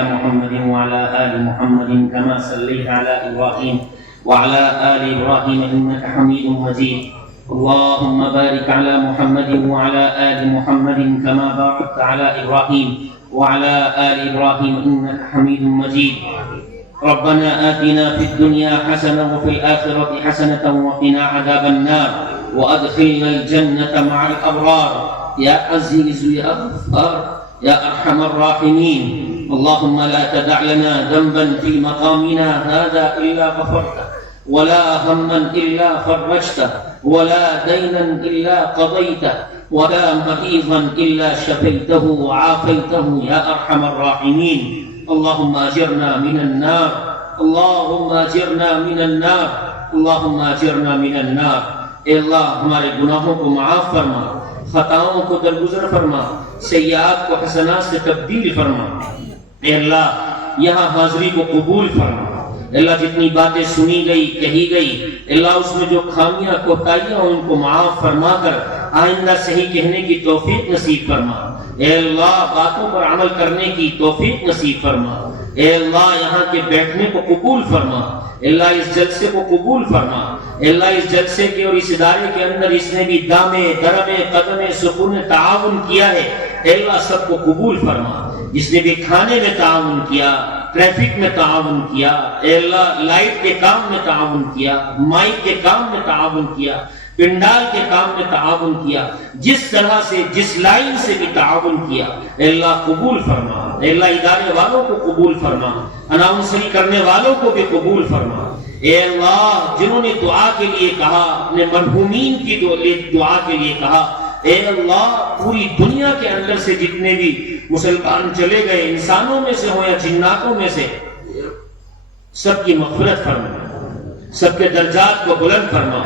على محمد وعلى آل محمد كما صليت على إبراهيم وعلى آل إبراهيم إنك حميد مجيد. اللهم بارك على محمد وعلى آل محمد كما باركت على إبراهيم وعلى آل إبراهيم إنك حميد مجيد. ربنا آتنا في الدنيا حسنة وفي الآخرة حسنة وقنا عذاب النار وأدخلنا الجنة مع الأبرار يا عزيز يا غفار يا أرحم الراحمين. اللهم لا تدع لنا ذنبا في مقامنا هذا إلا غفرته ولا هما إلا فرجته ولا دينا إلا قضيته ولا مريضا إلا شفيته وعافيته يا أرحم الراحمين. اللهم أجرنا من النار اللهم أجرنا من النار اللهم أجرنا من النار. اے اللہ ہمارے گناہوں کو معاف فرما، خطاؤں کو درگزر فرما، سیئات کو حسنات سے تبدیل فرما. اے اللہ یہاں حاضری کو قبول فرما. اللہ جتنی باتیں سنی گئی کہی گئی، اللہ اس میں جو خامیاں کوتاہیاں ان کو معاف فرما کر آئندہ صحیح کہنے کی توفیق نصیب فرما. اے اللہ باتوں پر عمل کرنے کی توفیق نصیب فرما. اے اللہ یہاں کے بیٹھنے کو قبول فرما. اے اللہ اس جلسے کو قبول فرما. اے اللہ اس جلسے کے اور اس ادارے کے اندر اس نے بھی دامے درمے قدمے سکون تعاون کیا ہے، اے اللہ سب کو قبول فرما. جس نے بھی کھانے میں تعاون کیا، ٹریفک میں تعاون کیا، اے اللہ لائٹ کے کام میں تعاون کیا، مائک کے کام میں تعاون کیا، پنڈال کے کام میں تعاون کیا، جس طرح سے جس لائن سے بھی تعاون کیا، اے اللہ قبول فرما. اے اللہ ادارے والوں کو قبول فرما، اناؤنسری کرنے والوں کو بھی قبول فرما. اے اللہ جنہوں نے دعا کے لیے کہا، اپنے مرحومین کی دعا کے لیے کہا، اے اللہ پوری دنیا کے اندر سے جتنے بھی مسلمان چلے گئے، انسانوں میں سے ہو یا جناتوں میں سے، سب کی مغفرت فرما، سب کے درجات کو بلند فرما.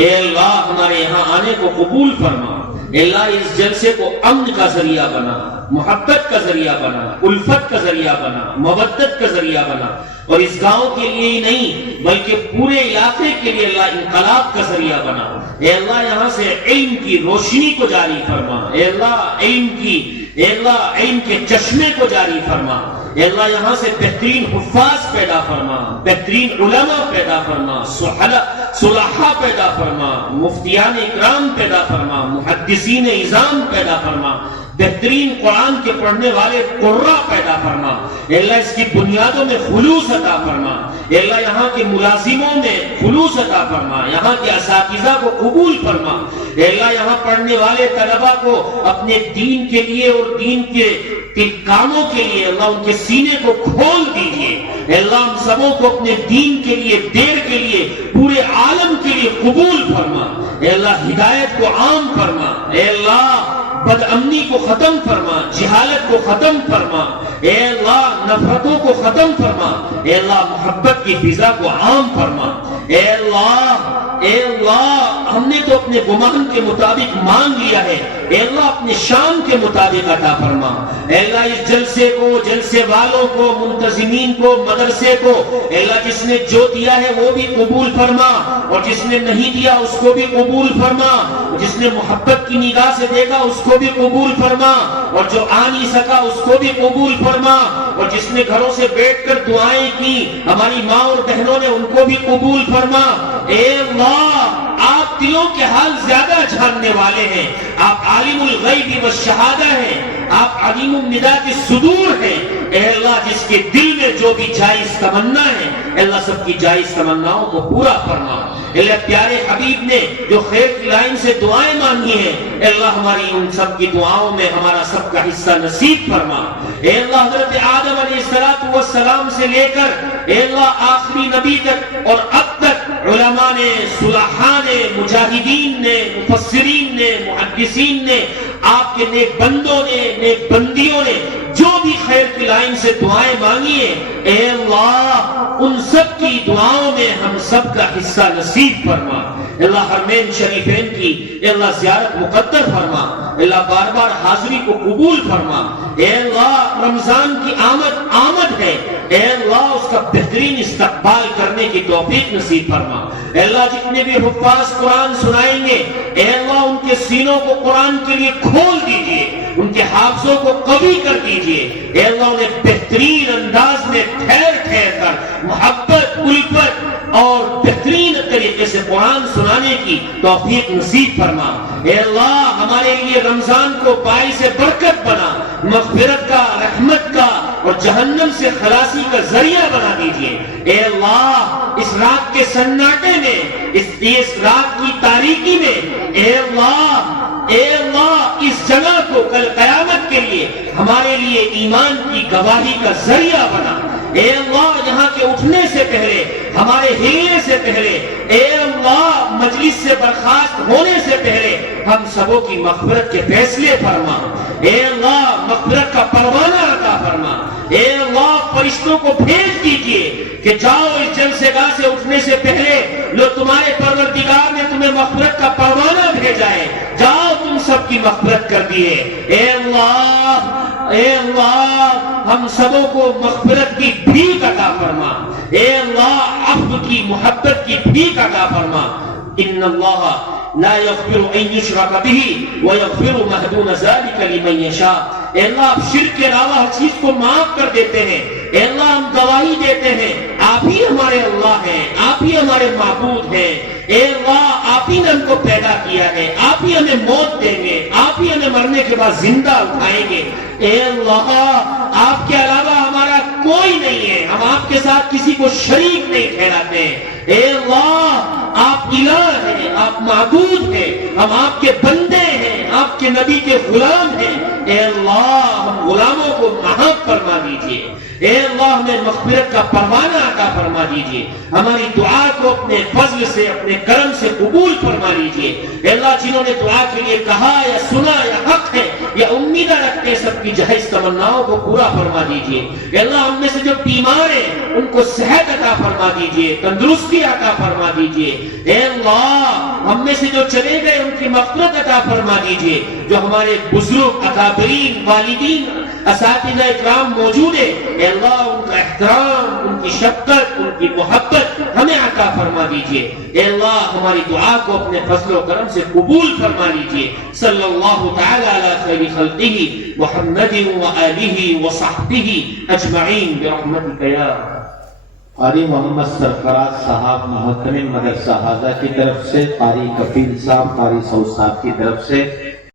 اے اللہ ہمارے یہاں آنے کو قبول فرما. اے اللہ اس جلسے کو امن کا ذریعہ بنا، محبت کا ذریعہ بنا، الفت کا ذریعہ بنا، مودت کا ذریعہ بنا، اور اس گاؤں کے لیے ہی نہیں بلکہ پورے علاقے کے لیے اللہ انقلاب کا ذریعہ بنا. اے اللہ یہاں سے علم کی روشنی کو جاری فرما. اے اللہ اے اللہ علم کے چشمے کو جاری فرما. اے اللہ یہاں سے بہترین حفاظ پیدا فرما، بہترین علماء پیدا فرما، صلحاء پیدا فرما، مفتیان اکرام پیدا فرما، محدثین اعظام پیدا فرما، بہترین قرآن کے پڑھنے والے قراء پیدا فرما. اے اللہ اس کی بنیادوں میں خلوص عطا فرما. اے اللہ یہاں کے ملازموں میں خلوص عطا فرما، یہاں کے اساتذہ کو قبول فرما. اے اللہ یہاں پڑھنے والے طلبہ کو اپنے دین کے لیے اور دین کے کاموں کے لیے اللہ ان کے سینے کو کھول دیجئے. اے اللہ ہم سبوں کو اپنے دین کے لیے، دیر کے لیے، پورے عالم کے لیے قبول فرما. اے اللہ ہدایت کو عام فرما. اے اللہ بد امنی کو ختم فرما، جہالت کو ختم فرما. اے اللہ نفرتوں کو ختم فرما. اے اللہ محبت کی فضا کو عام فرما. اے اللہ ہم نے تو اپنے گمان کے مطابق مانگ لیا ہے، اے اللہ اپنے شان کے مطابق عطا فرما. اے اللہ اس جلسے کو، جلسے والوں کو، منتظمین کو، مدرسے کو، اے اللہ جس نے جو دیا ہے وہ بھی قبول فرما، اور جس نے نہیں دیا اس کو بھی قبول فرما، جس نے محبت کی نگاہ سے دیکھا اس کو بھی قبول فرما، اور جو آ نہیں سکا اس کو بھی قبول فرما، اور جس نے گھروں سے بیٹھ کر دعائیں کی ہماری ماں اور بہنوں نے ان کو بھی قبول فرما. اے اللہ آپ دلوں کے حال زیادہ جاننے والے ہیں، آپ عالم الغیب والشہادہ ہیں، آپ علیم الندات الصدور ہیں. اے اللہ جس کے دل میں جو بھی جائز تمنا ہے، اے اللہ سب کی جائز تمناؤں کو پورا فرما. اے اللہ پیارے حبیب نے جو خیر کی لائن سے دعائیں مانگی ہیں، اے اللہ ہماری ان سب کی دعاؤں میں ہمارا سب کا حصہ نصیب فرما. اے اللہ حضرت آدم علیہ السلام سے لے کر اے اللہ آخری نبی تک اور اب تک علماء نے، صلحاء نے، مجاہدین نے، مفسرین نے، محدثین نے، آپ کے نیک بندوں نے، نیک بندیوں نے جو بھی خیر کی لائن سے دعائیں مانگی ہیں، اے اللہ ان سب کی دعاؤں میں ہم سب کا حصہ نصیب فرما. اے اللہ حرمین شریفین کی اے اللہ زیارت مقدر فرما. اے اللہ بار بار حاضری کو قبول فرما. اے اللہ رمضان کی آمد ہے، اے اللہ اس کا بہترین استقبال کرنے کی توفیق نصیب فرما. اے اللہ جتنے بھی حفاظ قرآن سنائیں گے، اے اللہ ان کے سینوں کو قرآن کے لیے کھول دیجئے، ان کے حافظوں کو قوی کر دیجئے. اے اللہ انہیں بہترین انداز میں ٹھہر ٹھہر کر محبت الفت اور بہترین طریقے سے قرآن سنانے کی توفیق نصیب فرما۔ اے اللہ ہمارے لیے رمضان کو باعث برکت بنا، مغفرت کا، رحمت کا اور جہنم سے خلاصی کا ذریعہ بنا دیجئے۔ اے اللہ اس رات کے سناٹے میں، اس رات کی تاریکی میں، اے اللہ اس جگہ کو کل قیامت کے لیے ہمارے لیے ایمان کی گواہی کا ذریعہ بنا۔ اے اللہ یہاں کے اٹھنے سے پہلے، ہمارے ہلنے سے پہلے، اے اللہ مجلس سے برخاست ہونے سے پہلے ہم سبوں کی مغفرت کے فیصلے فرما۔ اے اللہ مغفرت کا پروانہ عطا فرما۔ اے اللہ فرشتوں کو بھیج دیجئے کہ جاؤ اس جلسے گاہ سے اٹھنے سے پہلے لو تمہارے پروردگار نے تمہیں مغفرت کا پروانہ بھیجا ہے، جاؤ تم سب کی مغفرت کر دیے۔ اے اللہ ہم سبوں کو مغفرت کی بھیک عطا فرما۔ اے اللہ عفو کی، محبت کی بھیک عطا فرما۔ ان اللہ لا یغفر ان یشرک به ویغفر ما دون ذلک لمن یشاء۔ اے اللہ آپ شرک کے علاوہ ہر چیز کو معاف کر دیتے ہیں۔ اے اللہ ہم گواہی دیتے ہیں آپ ہی ہمارے اللہ ہیں، آپ ہی ہمارے معبود ہیں۔ اے اللہ آپ ہی نے ہم کو پیدا کیا ہے، آپ ہی ہمیں موت دیں گے، آپ ہی ہمیں مرنے کے بعد زندہ اٹھائیں گے۔ اے اللہ آپ کے علاوہ ہمارا کوئی نہیں ہے، ہم آپ کے ساتھ کسی کو شریک نہیں ٹھہراتے ہیں۔ اے اللہ آپ الہ ہیں، آپ معبود ہیں، ہم آپ کے بندے ہیں، آپ کے نبی کے غلام ہیں۔ اے اللہ ہم غلاموں کو معاف فرما دیجئے۔ اے اللہ ہمیں مغفرت کا پروانہ عطا فرما دیجئے، ہماری دعا کو اپنے فضل سے، اپنے کرم سے قبول فرما لیجئے۔ اے اللہ جنہوں نے دعا کے لیے کہا یا سنا یا حق ہے یا امیدیں رکھتے ہیں، سب کی جائز تمناؤں کو پورا فرما دیجئے۔ اے اللہ ہم میں سے جو بیمار ہیں ان کو صحت عطا فرما دیجئے، تندرستی عطا فرما دیجئے۔ اے اللہ ہم میں سے جو چلے گئے ان کی مغفرت عطا فرما دیجئے۔ جو ہمارے بزرگ، اکابرین، والدین، اساتذہ اکرام موجود ہیں، اے اللہ ان کا احترام، ان کی شفقت، ان کی محبت ہمیں عطا فرما دیجئے۔ اے اللہ ہماری دعا کو اپنے فضل و کرم سے قبول فرما لیجئے۔ صلی اللہ تعالی علی خیر خلقہ محمد وآلہ وصحبہ اجمعین برحمتک یا قاری محمد سرفراز صاحب محتمم مدرسہ حاضہ کی طرف سے، قاری کفیل صاحب، قاری سعود صاحب کی طرف سے